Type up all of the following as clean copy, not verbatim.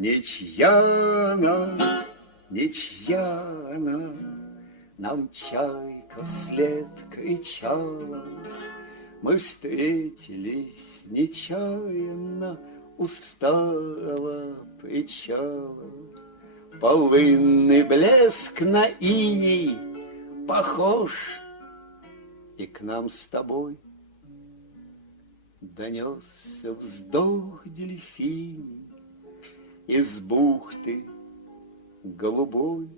Ничья она, нам чайка вслед кричала. Мы встретились нечаянно у старого причала. Полынный блеск на иней похож, и к нам с тобой донесся вздох дельфиний из бухты голубой.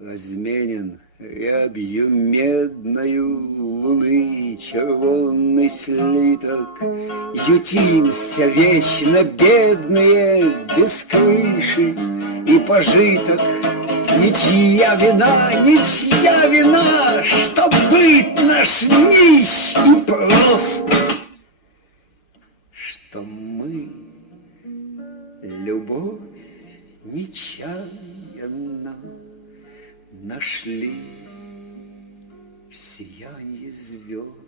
Разменен рябью медною луны червонный слиток, ютимся вечно бедные без крыши и пожиток. Ничья вина, что быт наш нищ и прост, что мы любовь нечаянно нашли в сиянии звезд.